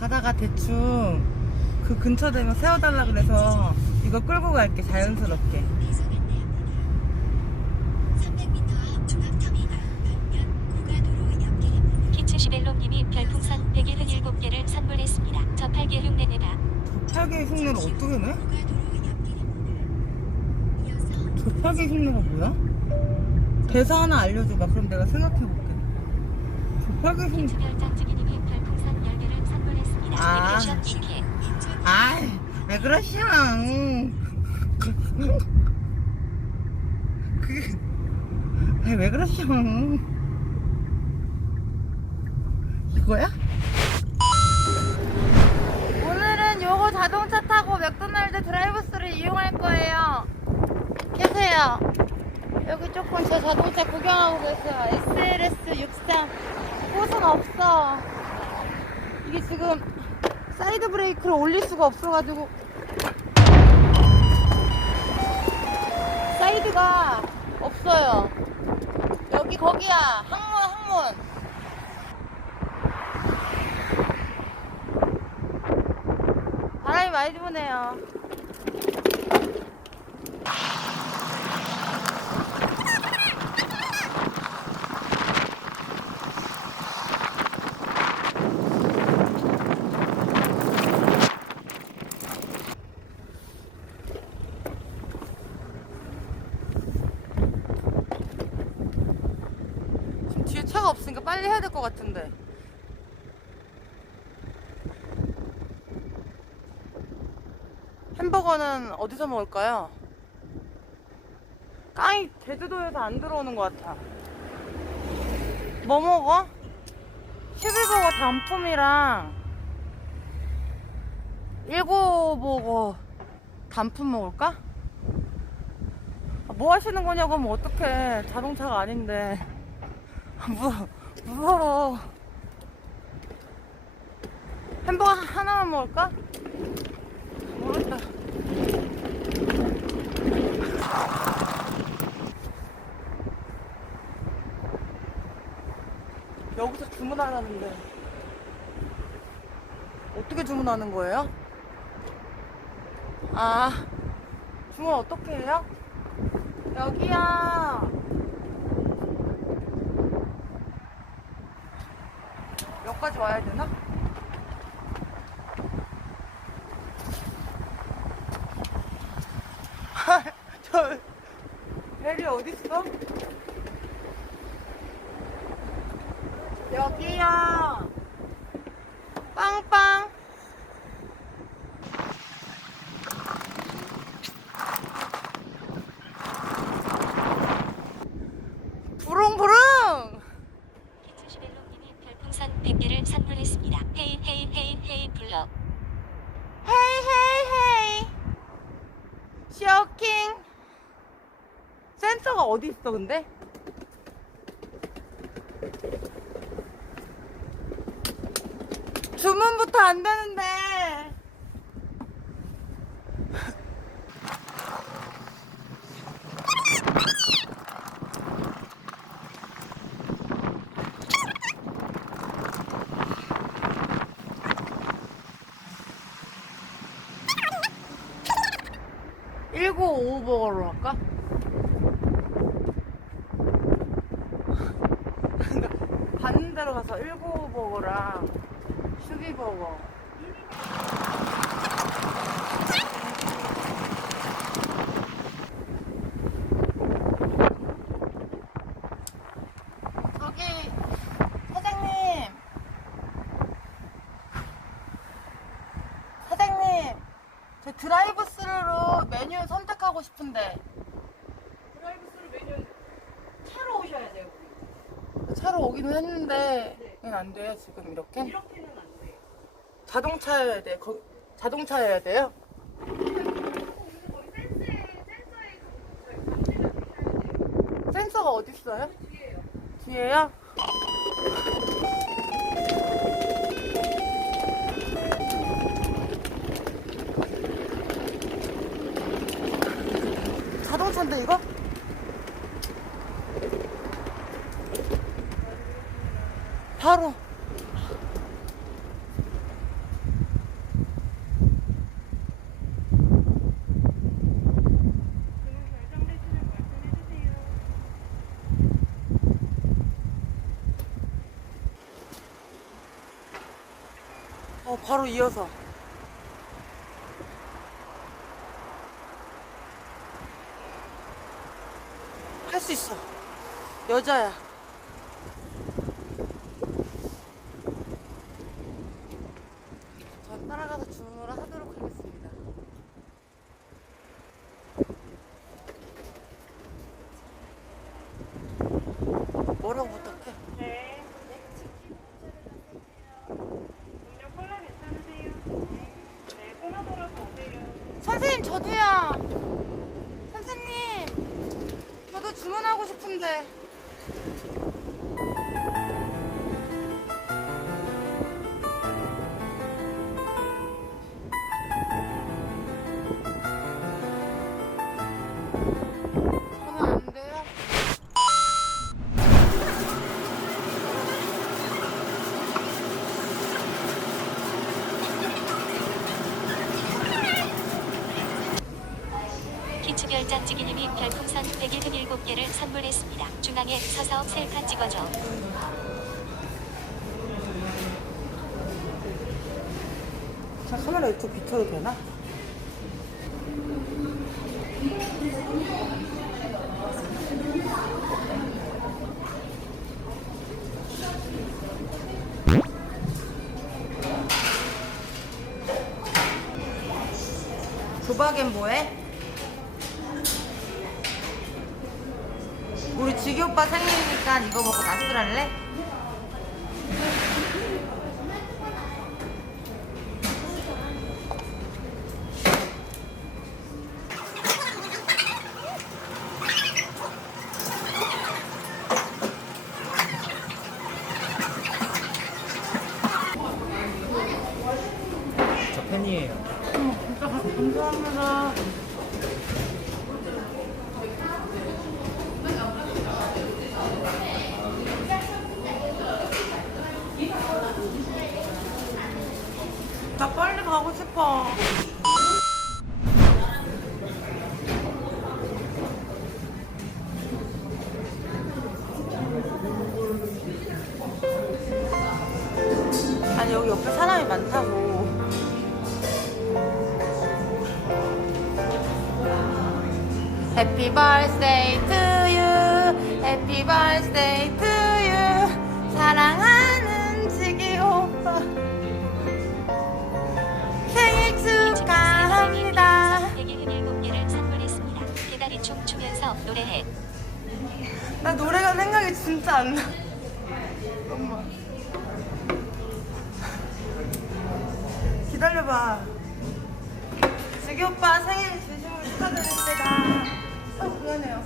가다가 대충 그 근처 되면 세워달라 그래서 이거 끌고 갈게 자연스럽게. 300m 중앙터미널 방면 고가도로 옆길입니다. 키츠시벨로님이 별풍선 177개를 선물했습니다. 저 8개 흉내내다. 조팔계 흉내를 어떻게 내? 이어서 조팔계 흉내가 뭐야? 대사 하나 알려줘봐. 그럼 내가 생각해볼게. 조팔계 흉내. 아. 리액션 2개. 아이, 왜 그러시오? 그, 아이, 왜 그러시오? 이거야? 오늘은 요거 자동차 타고 맥도날드 드라이브스를 이용할 거예요. 계세요. 여기 조금 저 자동차 구경하고 계세요. SLS 63. 꽃은 없어. 이게 지금 사이드 브레이크를 올릴 수가 없어가지고 사이드가 없어요. 여기 거기야 항문 항문. 바람이 많이 부네요. 차가 없으니까 빨리 해야 될 것 같은데. 햄버거는 어디서 먹을까요? 깡이 제주도에서 안 들어오는 것 같아. 뭐 먹어? 슈비버거 단품이랑 일고버거 단품 먹을까? 아, 뭐 하시는 거냐고 하면 어떡해. 자동차가 아닌데. 무, 무서워. 햄버거 하나만 먹을까? 모르겠다. 여기서 주문하라는데. 어떻게 주문하는 거예요? 아, 주문 어떻게 해요? 여기야. 여기까지 와야 되나? 저 벨이 어딨어? 여기요 빵빵 부릉부릉 키츠시벨로님이 별풍선 100개를 선물했습니다. 헤이 헤이 헤이 헤이 불러. 헤이 헤이 헤이 쇼킹 센서가 어디 있어 근데? 주문부터 안 되는데 일곱 오버거로 할까? 그러니까 받는 대로 가서 일곱 버거랑 슈비버거 저기 사장님 사장님 저 드라이브 스루로 메뉴 선택하고 싶은데 드라이브 스루 메뉴 차로 오셔야 돼요. 차로 오기는 했는데 이건 안 돼요 지금 이렇게 이렇게는 안 돼요. 자동차여야 돼 거, 자동차여야 돼요 거기 센스에 센서에 저희 감지를 하셔야 돼요. 센서가 어디 있어요? 뒤에요. 뒤에요? 괜찮다 이거? 바로 어 바로 이어서 수 있어. 여자야. 짝지기님이 별풍선 177개를 선물했습니다. 중앙에 서서 셀카 찍어줘. 자, 카메라 이쪽 비춰도 되나? 조박엔 뭐해? 우리 지기 오빠 생일이니까 이거 먹고 낮술할래? Happy birthday to you. 사랑하는 지기 오빠. 생일 축하합니다. 177개를 선물했습니다. 개다리총 추면서 노래해. 나 노래가 생각이 진짜 안 나. 엄마. 기다려봐. 지기 오빠 생일 진심으로 축하드립니다. 어, 미안해요.